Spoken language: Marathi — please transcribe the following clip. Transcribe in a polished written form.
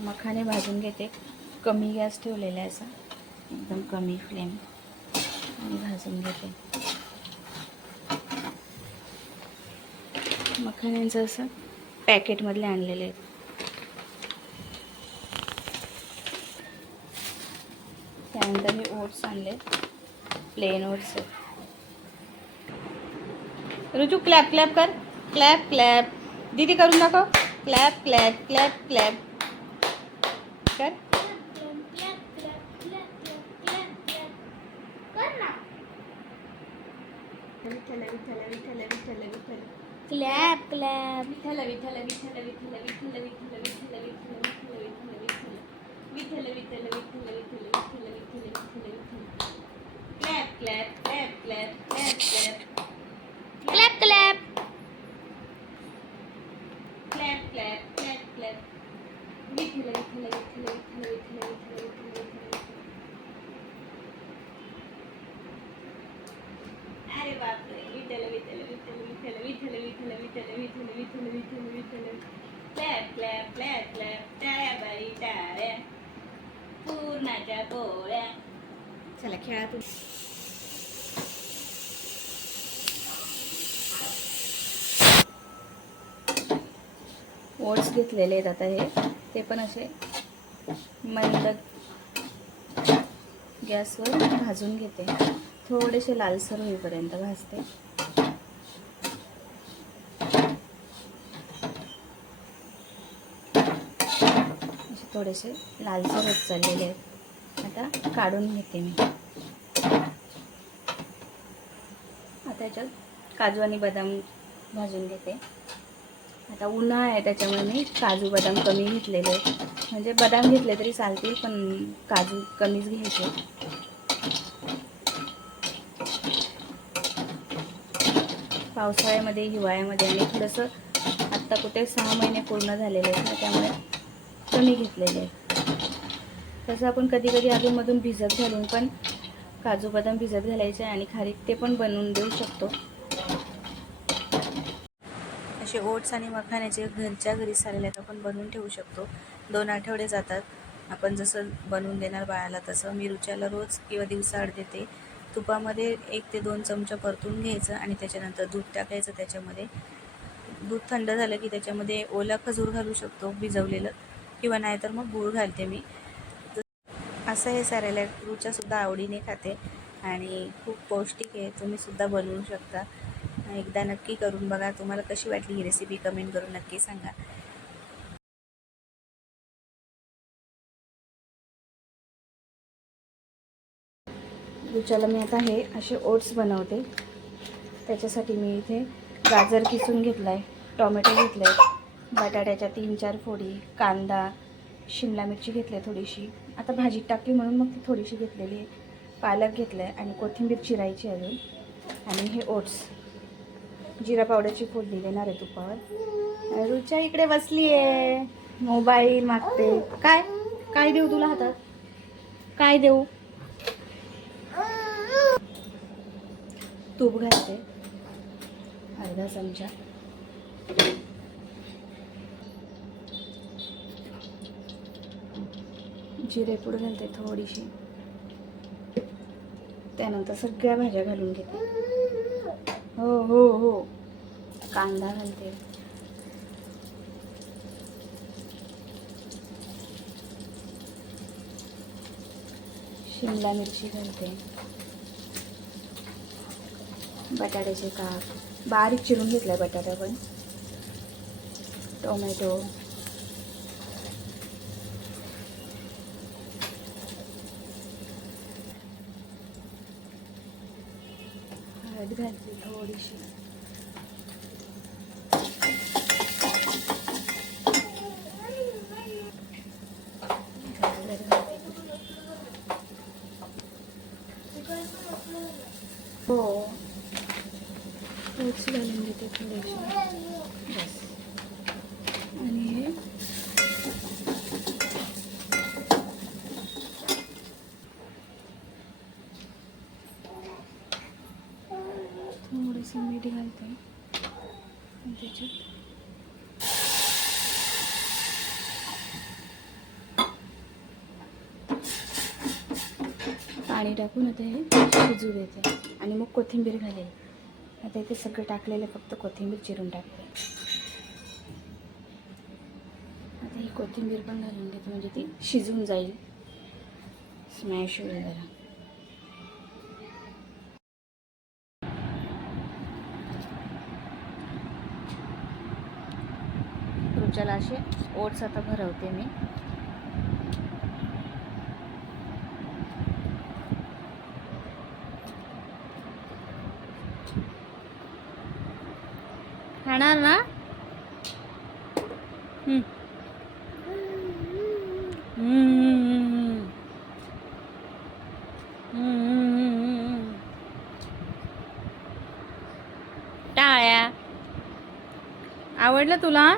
मखाने भाजून घेते. कमी गॅस ठेवलेला आहे असा, एकदम कमी फ्लेम, आणि भाजून घेते. मखाण्यांचं असं पॅकेटमधले आणलेले आहेत. त्यानंतर हे ओट्स आणले, प्लेन ओट्स आहेत. रुजू क्लॅप क्लॅप कर, क्लॅप क्लॅप. दीदी करून दाखव, क्लॅप क्लॅप क्लॅप क्लॅप कर. Vitthal Vitthal Vitthal Vitthal Vitthal. Clap clap. Vitthal Vitthal Vitthal Vitthal Vitthal Vitthal Vitthal Vitthal Vitthal Vitthal Vitthal Vitthal Vitthal Vitthal Vitthal Vitthal Vitthal. Clap clap clap clap clap clap clap clap. Clap clap clap clap. Vitthal Vitthal Vitthal Vitthal Vitthal Vitthal Vitthal. अरे बापरे. Vitthal Vitthal Vitthal Vitthal Vitthal Vitthal Vitthal Vitthal Vitthal Vitthal Vitthal. Clap clap clap clap. टाळ्या बाई टाळ्या, पूर्णाच्या पोळ्या. चला खेळा तू. ओट्स घेतलेले आहेत आता हे, ते पण असे मंद गॅसवर भाजून घेते. थोडेसे लालसर होईपर्यंत भाजते. असे थोडेसे लालसर होत चाललेले आहेत. आता काढून घेते मी. आता याच्यात काजू आणि बदाम भाजून घेते. आता उन्हाळा आहे त्याच्यामुळे मी काजू बदाम कमी घेतलेले आहेत. म्हणजे बदाम घेतले तरी चालतील, पण काजू कमीच घ्यायचे. पावसाळ्यामध्ये, हिवाळ्यामध्ये आणि थोडंसं आत्ता कुठे 6 महिने पूर्ण झालेले आहेत ना, त्यामुळे कमी घेतलेले आहेत. तसं आपण कधी कधी अधूनमधून भिजत घालून पण काजू बदाम भिजत घालायचे आणि खारीक ते पण बनवून देऊ शकतो. असे ओट्स आणि मखाण्याचे घरच्या घरी सॅलड आपण बनवून ठेवू शकतो. 2 आठवडे जातात. आपण जसं बनवून देणार बाळाला तसं. मी रुच्याला रोज किंवा दिवसाआड देते. तुपामध्ये 1 ते 2 चमचा परतून घ्यायचं आणि त्याच्यानंतर दूध टाकायचं त्याच्यामध्ये. दूध थंड झालं की त्याच्यामध्ये ओला खजूर घालू शकतो भिजवलेलं, किंवा नाहीतर मग गूळ घालते मी. असं हे सॅलड रुच्यासुद्धा आवडीने खाते आणि खूप पौष्टिक आहे. तुम्हीसुद्धा बनवू शकता. एकदा नक्की करून बघा. तुम्हाला कशी वाटली ही रेसिपी कमेंट करून नक्की सांगा. रुच्याला मी आता हे असे ओट्स बनवते. त्याच्यासाठी मी इथे गाजर किसून घेतला आहे, टोमॅटो घेतले आहे, बटाट्याच्या 3-4 फोडी, कांदा, शिमला मिरची घेतली आहे थोडीशी. आता भाजीत टाकली म्हणून मग ती थोडीशी घेतलेली आहे. पालक घेतला आहे आणि कोथिंबीर चिरायची अजून. आणि हे ओट्स, जिरा पावडरची फोडणी देणार आहे तुपावर. रुच्या इकडे बसली आहे, मोबाईल मागते. काय काय देऊ तुला हातात? काय देऊ? तूप घालते अर्धा चमचा. जिरेपूड घालते थोडीशी. त्यानंतर सगळ्या भाज्या घालून घेते. हो हो हो. कांदा घालते, शिमला मिरची घालते, बटाट्याचे काप बारीक चिरून घेतलाय बटाटा पण, टोमॅटो, हळद घालते थोडीशी. हो, ओट्स घालून घेते थोडेसे बस. आणि हे थोडंसं मीठ घालते त्याच्यात. पाणी टाकून आता हे शिजू देते आणि मग कोथिंबीर घालेल. आता इथे सगळं टाकलेलं, फक्त कोथिंबीर चिरून टाकते. आता ही कोथिंबीर पण घालून घेते, म्हणजे ती शिजून जाईल, स्मॅश होईल जरा. रुच्याला असे ओट्स आता भरवते मी. खाणार ना? टाळ्या. आवडलं तुला?